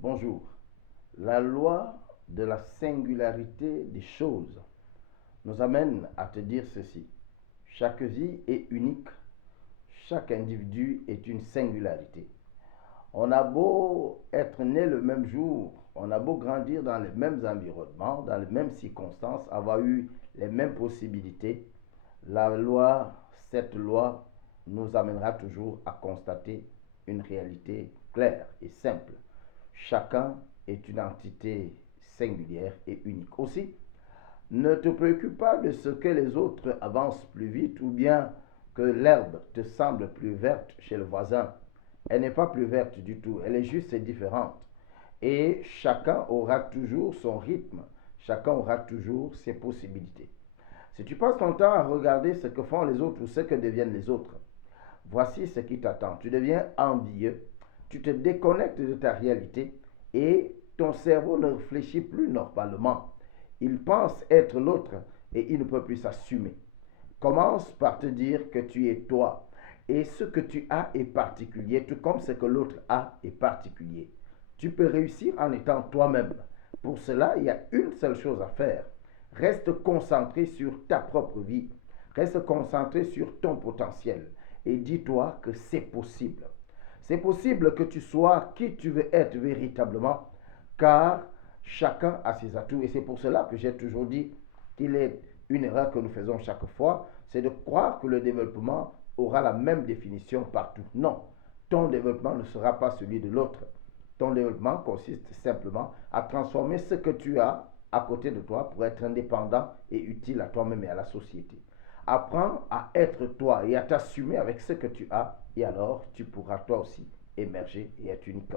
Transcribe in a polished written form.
Bonjour. La loi de la singularité des choses nous amène à te dire ceci. Chaque vie est unique, chaque individu est une singularité. On a beau être né le même jour, on a beau grandir dans les mêmes environnements, dans les mêmes circonstances, avoir eu les mêmes possibilités, cette loi nous amènera toujours à constater une réalité claire et simple. Chacun est une entité singulière et unique. Aussi, ne te préoccupe pas de ce que les autres avancent plus vite ou bien que l'herbe te semble plus verte chez le voisin. Elle n'est pas plus verte du tout, elle est juste différente. Et chacun aura toujours son rythme, chacun aura toujours ses possibilités. Si tu passes ton temps à regarder ce que font les autres ou ce que deviennent les autres, voici ce qui t'attend. Tu deviens envieux, tu te déconnectes de ta réalité et ton cerveau ne réfléchit plus normalement. Il pense être l'autre et il ne peut plus s'assumer. Commence par te dire que tu es toi et ce que tu as est particulier, tout comme ce que l'autre a est particulier. Tu peux réussir en étant toi-même. Pour cela, il y a une seule chose à faire. Reste concentré sur ta propre vie. Reste concentré sur ton potentiel. Et dis-toi que c'est possible. C'est possible que tu sois qui tu veux être véritablement, car chacun a ses atouts. Et c'est pour cela que j'ai toujours dit qu'il est une erreur que nous faisons chaque fois, c'est de croire que le développement aura la même définition partout. Non, ton développement ne sera pas celui de l'autre. Ton développement consiste simplement à transformer ce que tu as à côté de toi pour être indépendant et utile à toi-même et à la société. Apprends à être toi et à t'assumer avec ce que tu as, et alors tu pourras toi aussi émerger et être unique.